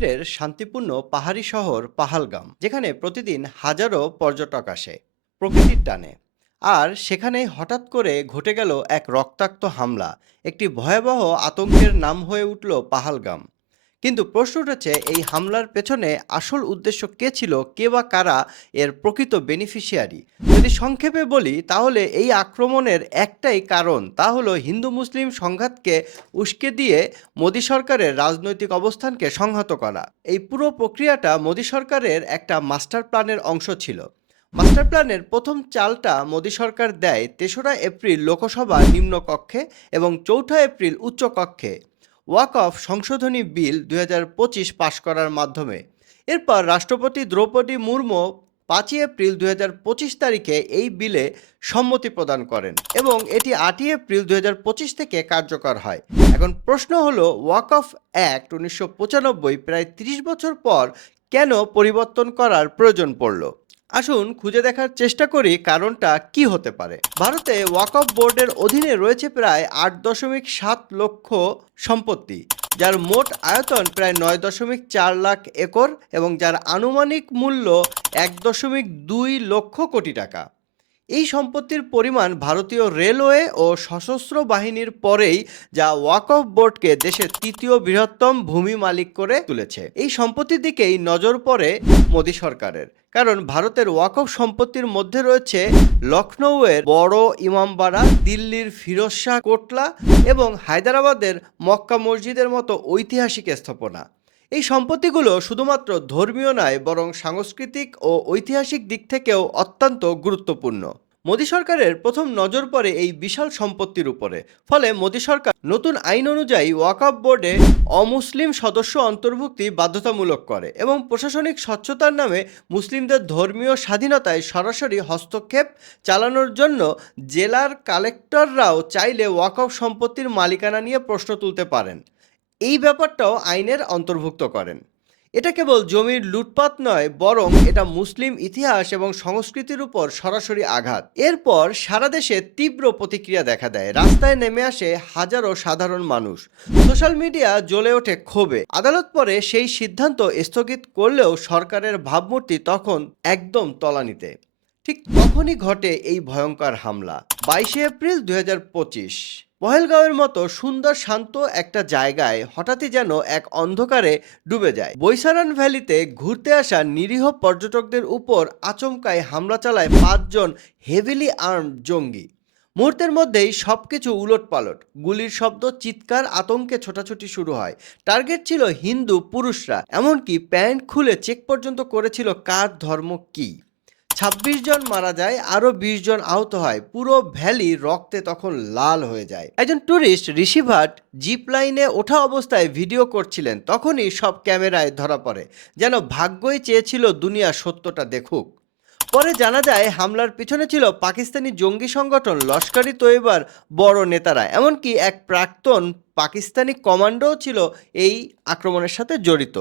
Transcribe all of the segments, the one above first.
কাশ্মীরের শান্তিপূর্ণ পাহাড়ি শহর পাহালগাম, যেখানে প্রতিদিন হাজারো পর্যটক আসে প্রকৃতির টানে। আর সেখানেই হঠাৎ করে ঘটে গেল এক রক্তাক্ত হামলা, একটি ভয়াবহ আতঙ্কের নাম হয়ে উঠল পাহালগাম। কিন্তু প্রশ্ন উঠেছে, এই হামলার পেছনে আসল উদ্দেশ্য কে ছিল, কে বা কারা এর প্রকৃত বেনিফিশিয়ারি যদি সংক্ষেপে বলি, তাহলে এই আক্রমণের একটাই কারণ তা হলো হিন্দু মুসলিম সংঘাতকে উস্কে দিয়ে মোদী সরকারের রাজনৈতিক অবস্থানকে সংহত করা। এই পুরো প্রক্রিয়াটা মোদী সরকারের একটা মাস্টার প্ল্যানের অংশ ছিল। মাস্টার প্ল্যানের প্রথম চালটা মোদী সরকার দেয় তেসরা এপ্রিল লোকসভা নিম্নকক্ষে এবং চৌঠা এপ্রিল উচ্চকক্ষে। ওয়াক অফ সংশোধনী বিল দুই হাজার পঁচিশ পাশ করার মাধ্যমে। এরপর রাষ্ট্রপতি দ্রৌপদী মুর্মু পাঁচই এপ্রিল দু হাজার পঁচিশ তারিখে এই বিলে সম্মতি প্রদান করেন এবং এটি আটই এপ্রিল দু হাজার পঁচিশ থেকে কার্যকর হয়। এখন প্রশ্ন হলো, ওয়াক অফ অ্যাক্ট উনিশশো পঁচানব্বই প্রায় ৩০ বছর পর কেন পরিবর্তন করার প্রয়োজন পড়ল? আসুন খুঁজে দেখার চেষ্টা করি কারণটা কি হতে পারে। ভারতে ওয়াকফ বোর্ডের অধীনে রয়েছে প্রায় আট দশমিক সাত লক্ষ সম্পত্তি, যার মোট আয়তন প্রায় নয় দশমিক চার লাখ একর এবং যার আনুমানিক মূল্য এক দশমিক দুই লক্ষ কোটি টাকা। এই সম্পত্তির পরিমাণ ভারতীয় রেলওয়ে ও সশস্ত্র বাহিনীর পরেই যা ওয়াকফ বোর্ডকে দেশের তৃতীয় বৃহত্তম ভূমি মালিক করে তুলেছে। এই সম্পত্তির দিকেই নজর পড়ে মোদী সরকারের। কারণ ভারতের ওয়াকফ সম্পত্তির মধ্যে রয়েছে লখনৌয়ের বড় ইমামবাড়া, দিল্লির ফিরোজ শাহ কোটলা এবং হায়দ্রাবাদের মক্কা মসজিদের মতো ঐতিহাসিক স্থাপনা। এই সম্পত্তিগুলো শুধুমাত্র ধর্মীয় নয়, বরং সাংস্কৃতিক ও ঐতিহাসিক দিক থেকেও অত্যন্ত গুরুত্বপূর্ণ। মোদী সরকারের প্রথম নজর পড়ে এই বিশাল সম্পত্তির উপরে। ফলে মোদী সরকার নতুন আইন অনুযায়ী ওয়াকফ বোর্ডে অমুসলিম সদস্য অন্তর্ভুক্তি বাধ্যতামূলক করে এবং প্রশাসনিক স্বচ্ছতার নামে মুসলিমদের ধর্মীয় স্বাধীনতায় সরাসরি হস্তক্ষেপ চালানোর জন্য জেলার কালেক্টররাও চাইলে ওয়াকফ সম্পত্তির মালিকানা নিয়ে প্রশ্ন তুলতে পারেন। এই ব্যাপারটাও আইনের অন্তর্ভুক্ত করেন। এটা কেবল জমির লুটপাট নয়, বরং এটা মুসলিম ইতিহাস এবং সংস্কৃতির উপর সরাসরি আঘাত। এরপর সারা দেশে তীব্র প্রতিক্রিয়া দেখা দেয়। রাস্তায় নেমে আসে হাজারো সাধারণ মানুষ। সোশ্যাল মিডিয়া জ্বলে ওঠে ক্ষোভে। আদালত পরে সেই সিদ্ধান্ত স্থগিত করলেও সরকারের ভাবমূর্তি তখন একদম তলানিতে। ঠিক তখনই ঘটে এই ভয়ঙ্কর হামলা। বাইশে এপ্রিল দুই হাজার পঁচিশ। পহেলগাঁওয়ের মতো সুন্দর শান্ত একটা জায়গায় হঠাৎই যেন এক অন্ধকারে ডুবে যায়। বৈসারান ভ্যালিতে ঘুরতে আসা নিরীহ পর্যটকদের উপর আচমকায় হামলা চালায় পাঁচজন হেভিলি আর্ম জঙ্গি। মুহূর্তের মধ্যেই সব কিছু উলট পালট গুলির শব্দ, চিৎকার, আতঙ্কে ছোটাছুটি শুরু হয়। টার্গেট ছিল হিন্দু পুরুষরা। এমনকি প্যান্ট খুলে চেক পর্যন্ত করেছিল কার ধর্ম কী। ছাব্বিশ জন মারা যায় আরও বিশ জন আহত হয়। পুরো ভ্যালি রক্তে তখন লাল হয়ে যায়। একজন ট্যুরিস্ট ঋষি ভাট জিপ লাইনে ওঠা অবস্থায় ভিডিও করছিলেন, তখনই সব ক্যামেরায় ধরা পড়ে, যেন ভাগ্যই চেয়েছিল দুনিয়া সত্যটা দেখুক। পরে জানা যায়, হামলার পিছনে ছিল পাকিস্তানি জঙ্গি সংগঠন লস্করি তৈবার বড় নেতারা, এমনকি এক প্রাক্তন পাকিস্তানি কমান্ডোও ছিল এই আক্রমণের সাথে জড়িত।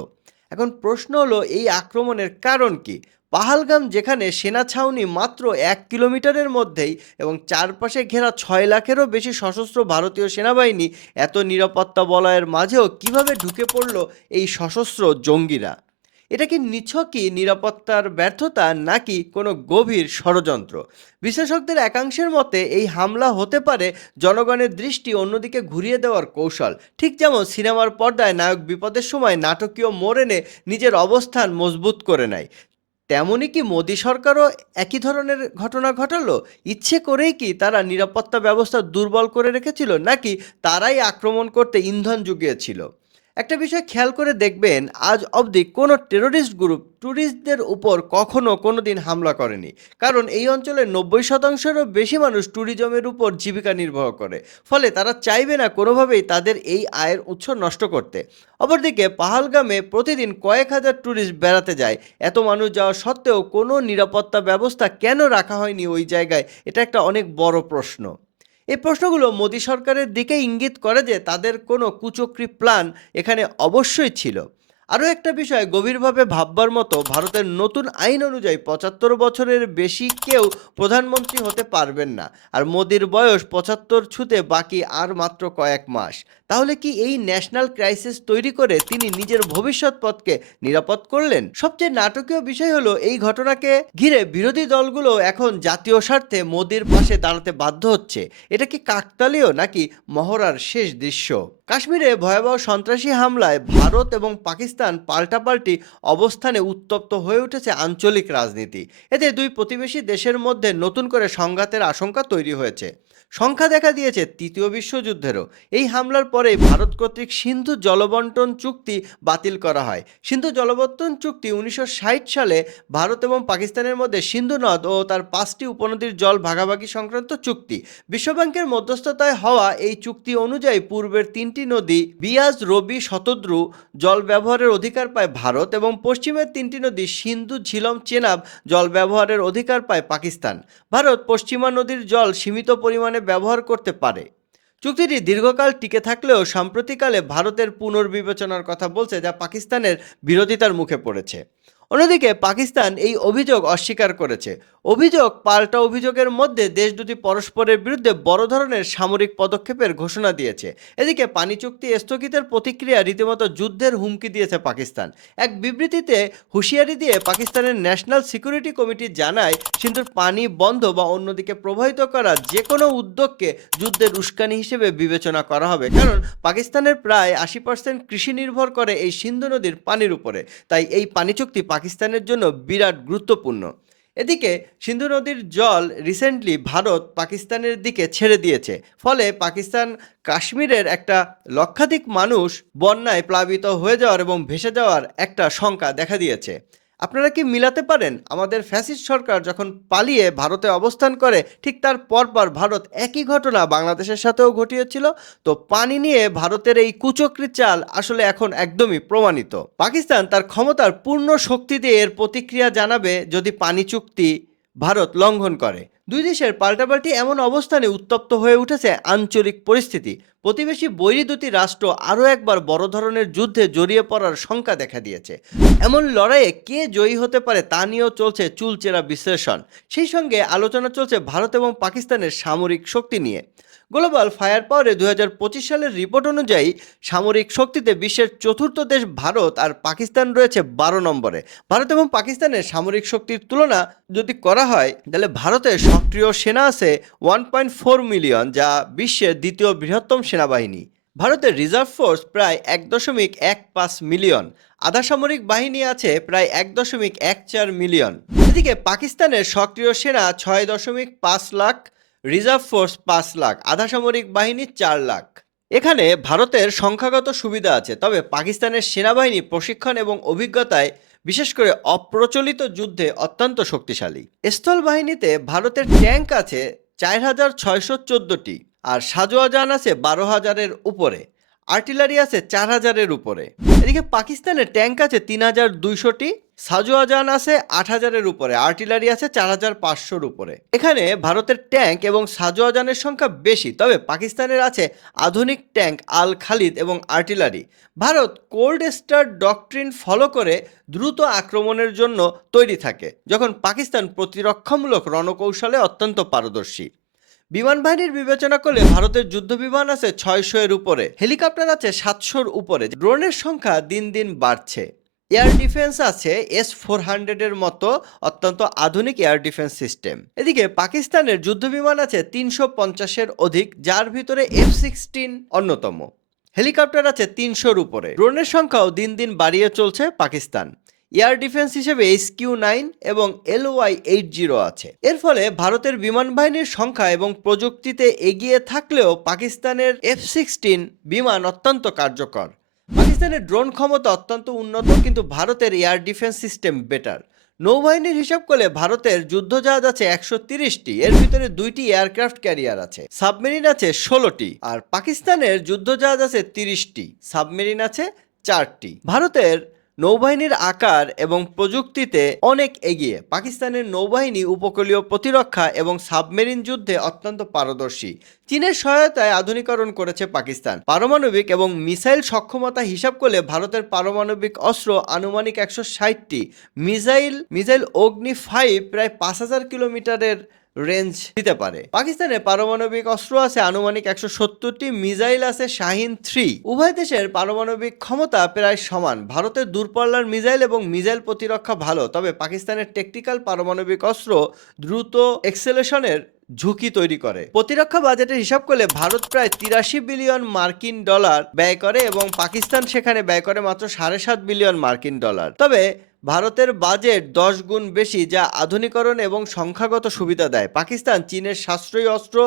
এখন প্রশ্ন হলো, এই আক্রমণের কারণ কি? পাহালগাম যেখানে সেনা ছাউনি মাত্র এক কিলোমিটারের মধ্যেই এবং চারপাশে ঘেরা ছয় লাখেরও বেশি সশস্ত্র ভারতীয় সেনাবাহিনী এত নিরাপত্তা বলয়ের মাঝেও কীভাবে ঢুকে পড়ল এই সশস্ত্র জঙ্গিরা? এটা কি নিছকই নিরাপত্তার ব্যর্থতা নাকি কোনো গভীর ষড়যন্ত্র? বিশেষজ্ঞদের একাংশের মতে, এই হামলা হতে পারে জনগণের দৃষ্টি অন্যদিকে ঘুরিয়ে দেওয়ার কৌশল। ঠিক যেমন সিনেমার পর্দায় নায়ক বিপদের সময় নাটকীয় মোড় এনে নিজের অবস্থান মজবুত করে নেয়। তেমনই কি মোদী সরকারও একই ধরনের ঘটনা ঘটালো? ইচ্ছে করেই কি তারা নিরাপত্তা ব্যবস্থা দুর্বল করে রেখেছিল নাকি তারাই আক্রমণ করতে ইন্ধন জুগিয়েছিল? একটা বিষয় খেয়াল করে দেখবেন, আজ অবধি কোনো টেরোরিস্ট গ্রুপ ট্যুরিস্টদের উপর কখনো কোনো দিন হামলা করেনি। কারণ এই অঞ্চলের নব্বই শতাংশেরও বেশি মানুষ ট্যুরিজমের উপর জীবিকা নির্বাহ করে। ফলে তারা চাইবে না কোনোভাবেই তাদের এই আয়ের উৎস নষ্ট করতে। অপরদিকে পাহালগামে প্রতিদিন কয়েক হাজার ট্যুরিস্ট বেড়াতে যায়। এত মানুষ যাওয়া সত্ত্বেও কোনো নিরাপত্তা ব্যবস্থা কেন রাখা হয়নি ওই জায়গায়? এটা একটা অনেক বড় প্রশ্ন। এই প্রশ্নগুলো মোদী সরকারের দিকে ইঙ্গিত করে যে তাদের কোনো কুচক্রি প্ল্যান এখানে অবশ্যই ছিল। আরও একটা বিষয় গভীরভাবে ভাববার মতো, ভারতের নতুন আইন অনুযায়ী পঁচাত্তর বছরের বেশি কেউ প্রধানমন্ত্রী হতে পারবেন না। আর মোদির বয়স পঁচাত্তর ছুতে বাকি আর মাত্র কয়েক মাস। তাহলে কি এই ন্যাশনাল ক্রাইসিস তৈরি করে তিনি নিজের ভবিষ্যৎ পথকে নিরাপদ করলেন? সবচেয়ে নাটকীয় বিষয় হলো এই ঘটনাকে ঘিরে বিরোধী দলগুলো এখন জাতীয় স্বার্থে মোদির পাশে দাঁড়াতে বাধ্য হচ্ছে। এটা কি কাকতালীয় নাকি মহড়ার শেষ দৃশ্য? কাশ্মীরে ভয়াবহ সন্ত্রাসী হামলায় ভারত এবং পাকিস্তান পাল্টাপাল্টি অবস্থানে উত্তপ্ত হয়ে উঠেছে আঞ্চলিক রাজনীতি। এতে দুই প্রতিবেশী দেশের মধ্যে নতুন করে সংঘাতের আশঙ্কা তৈরি হয়েছে। সংখ্যা দেখা দিয়েছে তৃতীয় বিশ্বযুদ্ধেরও। এই হামলার পরে ভারত কর্তৃক সিন্ধু জলবন্টন চুক্তি বাতিল করা হয়। সিন্ধু জলবন্টন চুক্তি উনিশশো ষাট সালে ভারত এবং পাকিস্তানের মধ্যে সিন্ধু নদ ও তার পাঁচটি উপনদীর জল ভাগাভাগি সংক্রান্ত চুক্তি। বিশ্বব্যাংকের মধ্যস্থতায় হওয়া এই চুক্তি অনুযায়ী পূর্বের তিনটি নদী বিয়াজ, রবি, শতদ্রু জল ব্যবহারের অধিকার পায় ভারত এবং পশ্চিমের তিনটি নদী সিন্ধু, ঝিলম, চেনাব জল ব্যবহারের অধিকার পায় পাকিস্তান। ভারত পশ্চিমা নদীর জল সীমিত পরিমাণে ব্যবহার করতে পারে। চুক্তিটি দীর্ঘকাল টিকে থাকলেও সাম্প্রতিককালে ভারতের পুনর্বিবেচনার কথা বলছে যা পাকিস্তানের বিরোধিতার মুখে পড়েছে। অন্যদিকে পাকিস্তান এই অভিযোগ অস্বীকার করেছে। অভিযোগ পাল্টা অভিযোগের মধ্যে দেশ দুটি পরস্পরের বিরুদ্ধে বড় ধরনের সামরিক পদক্ষেপের ঘোষণা দিয়েছে। এদিকে পানি চুক্তি স্থগিতের প্রতিক্রিয়া রীতিমতো যুদ্ধের হুমকি দিয়েছে পাকিস্তান। এক বিবৃতিতে হুঁশিয়ারি দিয়ে পাকিস্তানের ন্যাশনাল সিকিউরিটি কমিটি জানায়, সিন্ধুর পানি বন্ধ বা অন্যদিকে প্রবাহিত করা যে কোনো উদ্যোগকে যুদ্ধের উস্কানি হিসেবে বিবেচনা করা হবে। কারণ পাকিস্তানের প্রায় আশি পার্সেন্ট কৃষি নির্ভর করে এই সিন্ধু নদীর পানির উপরে। তাই এই পানি চুক্তি পাকিস্তানের জন্য বিরাট গুরুত্বপূর্ণ। এদিকে সিন্ধু নদীর জল রিসেন্টলি ভারত পাকিস্তানের দিকে ছেড়ে দিয়েছে, ফলে পাকিস্তান কাশ্মীরের একটা লক্ষাধিক মানুষ বন্যায় প্লাবিত হয়ে যাওয়ার এবং ভেসে যাওয়ার একটা শঙ্কা দেখা দিয়েছে। আপনারা কি মিলাতে পারেন? আমাদের ফ্যাসিস্ট সরকার যখন পালিয়ে ভারতে অবস্থান করে, ঠিক তার পরপর ভারত একই ঘটনা বাংলাদেশের সাথেও ঘটিয়েছিল। তো পানি নিয়ে ভারতের এই কুচক্রি চাল আসলে এখন একদমই প্রমাণিত। পাকিস্তান তার ক্ষমতার পূর্ণ শক্তি দিয়ে এর প্রতিক্রিয়া জানাবে যদি পানি চুক্তি ভারত লঙ্ঘন করে। দুই দেশের পাল্টাপাল্টি এমন অবস্থানে উত্তপ্ত হয়ে উঠেছে আঞ্চলিক পরিস্থিতি। প্রতিবেশী বৈরী দুটি রাষ্ট্র আরও একবার বড় ধরনের যুদ্ধে জড়িয়ে পড়ার শঙ্কা দেখা দিয়েছে। এমন লড়াইয়ে কে জয়ী হতে পারে তা নিয়েও চলছে চুলচেরা বিশ্লেষণ। সেই সঙ্গে আলোচনা চলছে ভারত এবং পাকিস্তানের সামরিক শক্তি নিয়ে। গ্লোবাল ফায়ার পাওয়ারে দু হাজার পঁচিশ সালের রিপোর্ট অনুযায়ী সামরিক শক্তিতে বিশ্বের চতুর্থ দেশ ভারত আর পাকিস্তান রয়েছে বারো নম্বরে। ভারত এবং পাকিস্তানের সামরিক শক্তির তুলনা যদি করা হয়, তাহলে ভারতের সক্রিয় সেনা আছে ওয়ান পয়েন্ট ফোর মিলিয়ন, যা বিশ্বের দ্বিতীয় বৃহত্তম সেনাবাহিনী। ভারতের রিজার্ভ ফোর্স প্রায় এক দশমিক এক পাঁচ মিলিয়ন, আধা সামরিক বাহিনী আছে প্রায় এক দশমিক এক চার মিলিয়ন। এদিকে পাকিস্তানের সক্রিয় সেনা ছয় দশমিক পাঁচ লাখ রিজার্ভ ফোর্স পাঁচ লাখ আধা সামরিক বাহিনী চার লাখ। এখানে ভারতের সংখ্যাগত সুবিধা আছে, তবে পাকিস্তানের সেনাবাহিনী প্রশিক্ষণ এবং অভিজ্ঞতায় বিশেষ করে অপ্রচলিত যুদ্ধে অত্যন্ত শক্তিশালী। স্থল বাহিনীতে ভারতের ট্যাঙ্ক আছে চার হাজার ছয়শো চোদ্দটি আর সাজোয়াজান আছে বারো হাজারের উপরে। আর্টিলারি আছে চার হাজারের উপরে। এদিকে পাকিস্তানের ট্যাঙ্ক আছে তিন হাজার দুইশোটি সাজোয়াজান আছে আট হাজারের উপরে, আর্টিলারি আছে চার হাজার পাঁচশোর উপরে। এখানে ভারতের ট্যাঙ্ক এবং সাজোয়াজানের সংখ্যা বেশি, তবে পাকিস্তানের আছে আধুনিক ট্যাঙ্ক, আল খালিদ এবং artillery. Bharat cold start doctrine follow করে দ্রুত আক্রমণের জন্য তৈরি থাকে, যখন পাকিস্তান প্রতিরক্ষামূলক রণকৌশলে অত্যন্ত পারদর্শী। বিমান বাহিনীর বিবেচনা করলে ভারতের যুদ্ধ বিমান আছে ছয়শো এর উপরে, হেলিকপ্টার আছে সাতশোর উপরে, ড্রোনের সংখ্যা দিন দিন বাড়ছে। এয়ার ডিফেন্স আছে এস ফোর হান্ড্রেডের মতো অত্যন্ত আধুনিক এয়ার ডিফেন্স সিস্টেম। এদিকে পাকিস্তানের যুদ্ধ বিমান আছে তিনশো পঞ্চাশের অধিক, যার ভিতরে এফ সিক্সটিন অন্যতম। হেলিকপ্টার আছে তিনশোর উপরে। ড্রোনের সংখ্যাও দিন দিন বাড়িয়ে চলছে পাকিস্তান। এয়ার ডিফেন্স হিসেবে এইচ কিউ নাইন এবং এল ওয়াই এইট জিরো আছে। এর ফলে ভারতের বিমান বাহিনীর সংখ্যা এবং প্রযুক্তিতে এগিয়ে থাকলেও পাকিস্তানের এফ সিক্সটিন বিমান অত্যন্ত কার্যকর। পাকিস্তানের ড্রোন ক্ষমতা অত্যন্ত উন্নত, কিন্তু ভারতের এয়ার ডিফেন্স সিস্টেম বেটার। নৌবাহিনীর হিসাব করলে ভারতের যুদ্ধজাহাজ আছে একশো তিরিশটি, এর ভিতরে দুইটি এয়ারক্রাফট ক্যারিয়ার আছে, সাবমেরিন আছে ষোলোটি, আর পাকিস্তানের যুদ্ধজাহাজ আছে তিরিশটি, সাবমেরিন আছে চারটি। ভারতের নৌবাহিনীর আকার এবং প্রযুক্তিতে অনেক এগিয়ে। পাকিস্তানের নৌবাহিনী উপকূলীয় প্রতিরক্ষা এবং সাবমেরিন যুদ্ধে অত্যন্ত পারদর্শী। চীনের সহায়তায় আধুনিকরণ করেছে পাকিস্তান। পারমাণবিক এবং মিসাইল সক্ষমতা হিসাব করলে ভারতের পারমাণবিক অস্ত্র আনুমানিক একশো ষাটটি। মিসাইল মিসাইল অগ্নি ফাইভ প্রায় পাঁচ হাজার কিলোমিটারের রেঞ্জ দিতে পারে। পাকিস্তানের পারমাণবিক অস্ত্র আছে, আনুমানিক একশো সত্তরটি, মিসাইল আছে শাহিন থ্রি। উভয় দেশের পারমাণবিক ক্ষমতা প্রায় সমান। ভারতের দূরপাল্লার মিসাইল এবং মিসাইল প্রতিরক্ষা ভালো, তবে পাকিস্তানের টেকটিক্যাল পারমাণবিক অস্ত্র দ্রুত এক্সেলেশনের ঝুঁকি তৈরি করে। প্রতিরক্ষা বাজেটের হিসাব করলে ভারত প্রায় তিরাশি বিলিয়ন মার্কিন ডলার ব্যয় করে এবং পাকিস্তান সেখানে ব্যয় করে মাত্র সাড়ে সাত বিলিয়ন মার্কিন ডলার। তবে ভারতের বাজেট দশ গুণ বেশি যা আধুনিকরণ এবং সংখ্যাগত সুবিধা দেয়। পাকিস্তান, চীনের সাশ্রয়ী অস্ত্র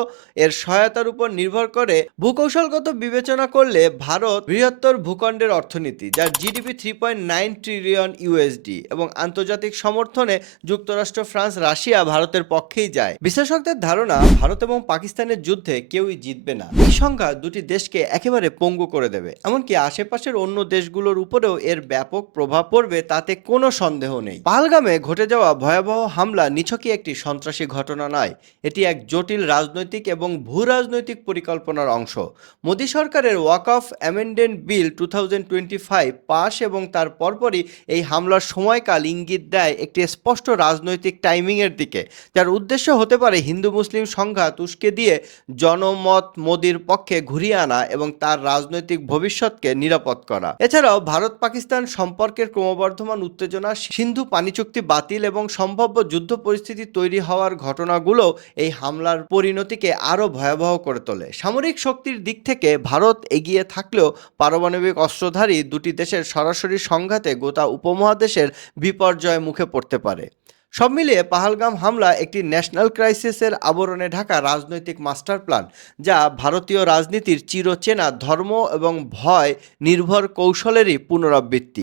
এর সহায়তার উপর নির্ভর করে ভূকৌশলগত বিবেচনা করলে ভারত বৃহত্তর ভূখণ্ডের অর্থনীতি, যার GDP three point nine trillion USD এবং আন্তর্জাতিক সমর্থনে যুক্তরাষ্ট্র, ফ্রান্স, রাশিয়া ভারতের পক্ষেই যায়। বিশ্লেষকদের ধারণা, ভারত এবং পাকিস্তানের যুদ্ধে কেউই জিতবে না। এই সংখ্যা দুটি দেশকে একেবারে পঙ্গু করে দেবে। এমনকি আশেপাশের অন্য দেশগুলোর উপরেও এর ব্যাপক প্রভাব পড়বে, তাতে কোনো সন্দেহ নেই। পালগামে ঘটে যাওয়া ভয়াবহ হামলা নিছকই একটি সন্ত্রাসী ঘটনা নয়। এটি এক জটিল রাজনৈতিক এবং ভূ রাজনৈতিক পরিকল্পনার অংশ। মোদী সরকারের Waqf amendment bill two thousand twenty five pass এবং তার পরপরই এই হামলার সময়কাল ইঙ্গিত দেয় একটি স্পষ্ট রাজনৈতিক টাইমিংয়ের দিকে, যার উদ্দেশ্য হতে পারে হিন্দু মুসলিম সংঘাত উস্কে দিয়ে জনমত মোদির পক্ষে ঘুরিয়ে আনা এবং তার রাজনৈতিক ভবিষ্যৎকে নিরাপদ করা। এছাড়াও ভারত পাকিস্তান সম্পর্কের ক্রমবর্ধমান উত্তেজনা সিন্ধু পানি চুক্তি বাতিল এবং সম্ভাব্য যুদ্ধ পরিস্থিতি তৈরি হওয়ার ঘটনাগুলো এই হামলার পরিণতিকে আরও ভয়াবহ করে তোলে। সামরিক শক্তির দিক থেকে ভারত এগিয়ে থাকলেও পারমাণবিক অস্ত্রধারী দুটি দেশের সরাসরি সংঘাতে গোটা উপমহাদেশের বিপর্যয় মুখে পড়তে পারে। সব মিলিয়ে পাহালগাম হামলা একটি ন্যাশনাল ক্রাইসিসের আবরণে ঢাকা রাজনৈতিক মাস্টার প্ল্যান, যা ভারতীয় রাজনীতির চিরচেনা ধর্ম এবং ভয় নির্ভর কৌশলেরই পুনরাবৃত্তি।